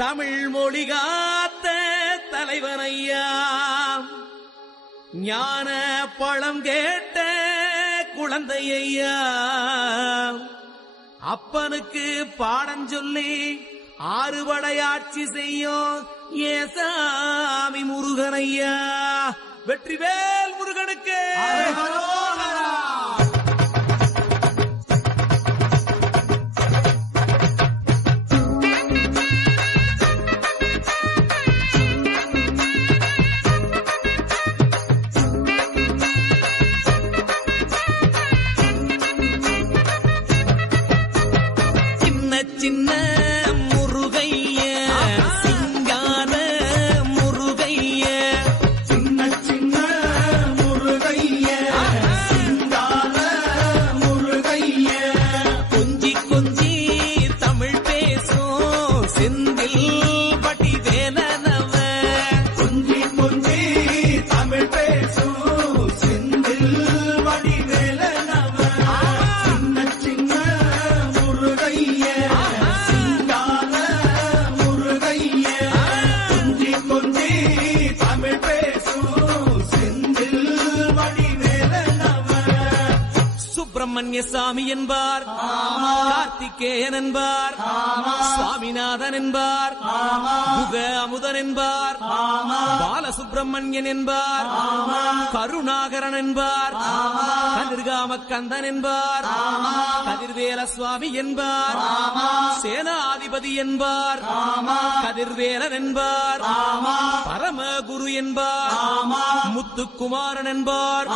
தமிழ் மொழி காத்த தலைவனையா, ஞான பழம் கேட்ட குழந்தையா, அப்பனுக்கு பாடம் சொல்லி ஆறுபடையாட்சி செய்யும் ஏசாமி முருகனையா. வெற்றிவேல் முருகனுக்கு. சின்ன முருகைய சிங்கார முருகைய, சின்ன சின்ன முருகைய சிங்கார முருகைய, கொஞ்சி கொஞ்சி தமிழ் பேசும் செந்தில் பட்டி வேலனவ, கொஞ்சி கொஞ்சி தமிழ் பேசும் செந்தில் வடி வேலனவ, சின்ன சின்ன முருகைய சிங்கார முருகைய, கொஞ்சி கொஞ்சி தமிழ் பேசும் செந்தில் வடி வேலனவ. சுப்பிரமணிய சாமி என்பார், கார்த்திகேயன் என்பார், சுவாமிநாதன் என்பார், முக அமுதன் என்பார், பாலசுப்பிரமணியன் என்பார், கருணாகரன் என்பார், கதிர்காம கந்தன் என்பார், கதிர்வேல சுவாமி என்பார், சேனாதிபதி என்பார், கதிர்வேலன் என்பார், பரமகுரு என்பார், முத்துக்குமாரன் என்பார்,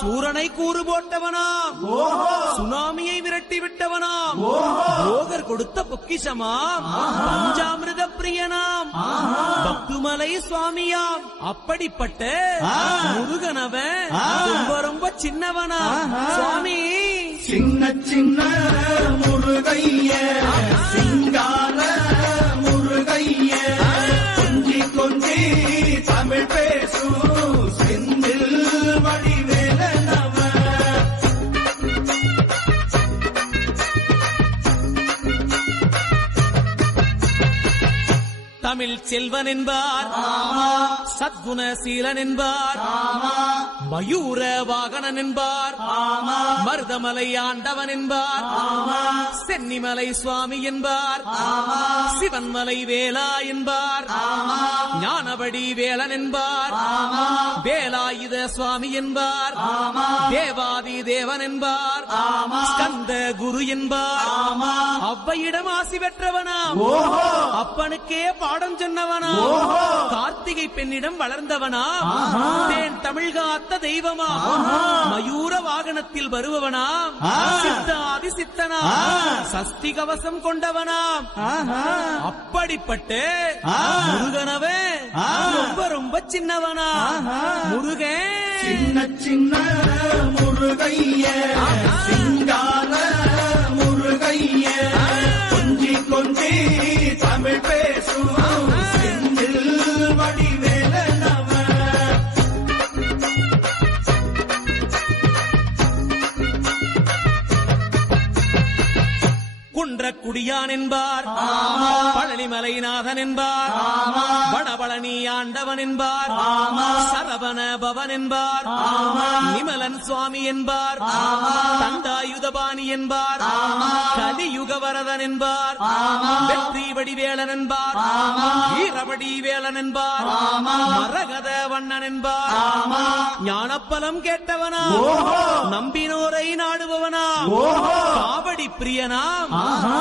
சூரனை கூறு போட்டவனாம், சுனாமியை விரட்டி விட்டவனாம், போகர் கொடுத்த பொக்கிஷமாம், பஞ்சாமிர்த பிரியனாம், பக்துமலை சுவாமியாம். அப்படிப்பட்ட முருகனவன் ரொம்ப ரொம்ப சின்னவனா சுவாமி. சின்ன சின்ன முருகைய சிங்கார முருகைய, கொஞ்சி கொஞ்சி தமிழ் பேசும் செந்தில் வடி வேலனவ. தமிழ் செல்வன் என்பார், சத்குணசீலன் என்பார், மயூர வாகனன் என்பார், மருதமலை ஆண்டவன் என்பார், சென்னிமலை சுவாமி என்பார், சிவன்மலை வேலா என்பார், ஞானபடி வேலன் என்பார், வேலாயுத சுவாமி என்பார், தேவாதி தேவன் என்பார், ஸ்கந்த குரு என்பார், அவ்வையிடம் ஆசி பெற்றவனாம், அப்பனுக்கே பாடம் சொன்னவனா, கார்த்திகை பெண்ணிடம் வளர்ந்தவனா, தேன் தமிழ் காத்த தெய்வமா, மயூர வாகனத்தில் வருபவனாம், சித்தாதி சித்தனா, சஷ்டி கவசம் கொண்டவனாம். அப்படிப்பட்ட முருகனவே ரொம்ப ரொம்ப சின்னவனா முருகன். சின்ன சின்ன முருகைய சிங்கார முருகைய, கொஞ்சி கொஞ்சி தமிழ் பேசும் செந்தில் வடி வேலனவ. குன்றக்குடியான் என்பார், பழனிமலைநாதன் என்பார், வடபழனி ஆண்டவன் என்பார், சரவண பவன் என்பார், நிமலன் சுவாமி என்பார், தண்டாயுதபாணி என்பார், கலியுகவரதன் என்பார், வெற்றி வடிவேலன் என்பார், வீரபடி வேலன் என்பார், மரகத வண்ணன் என்பார், ஞானப்பலம் கேட்டவனா, நம்பினோரை நாடுபவனா, காவடி பிரியனாம்,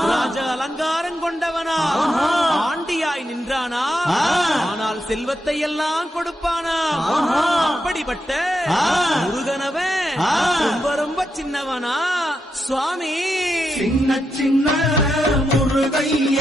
ராஜ அலங்காரம் கொண்டவனா, ஆண்டியாய் நின்றானா, ஆனால் செல்வத்தை எல்லாம் கொடுப்பானா. அப்படிப்பட்ட முருகனவன் ரொம்ப ரொம்ப சின்னவனா சுவாமி. சின்ன சின்ன முருகைய